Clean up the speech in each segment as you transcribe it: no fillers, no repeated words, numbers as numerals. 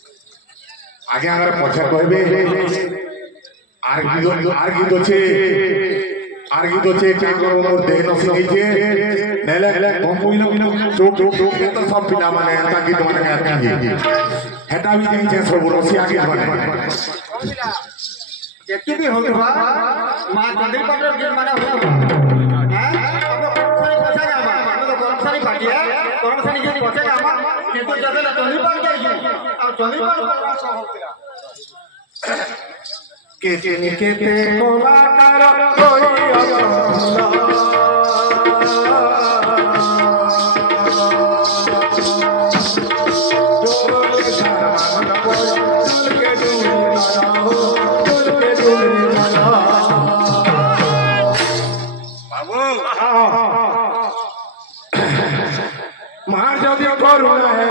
आगे हमारे पछे कहबे आर गीत छे क्या करो मोर देह न सिखै छे नेले कंपुइलो चुप तो सब पिला माने एता गीत माने गाती हेटा भी नहीं छे सब रसिया गीत माने एके भी होबा मां चंद्री पटर गीत माने हो हैं अब पछे ना मा तो कर्मचारी पाटिया कर्मचारी गीत पछे ना मा কিন্তু যাতে না চন্দ্রি পাট যাই আর চন্দ্রি পাট সহ होतिरा केते कलाकार कोई माँ जदि करुणा है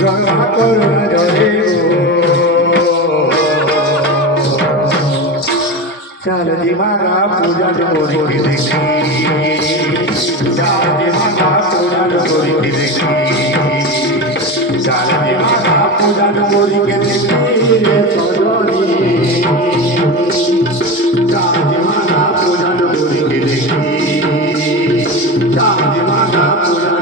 गंगा करुणा करे चल दिमागा पूजा जोरी देखी चल दिमागा पूजा जोरी देखी चल दिमागा पूजा जोरी के देखी रे सजनी चल दिमागा पूजा जोरी के देखी चल दिमागा पूजा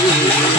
Thank you.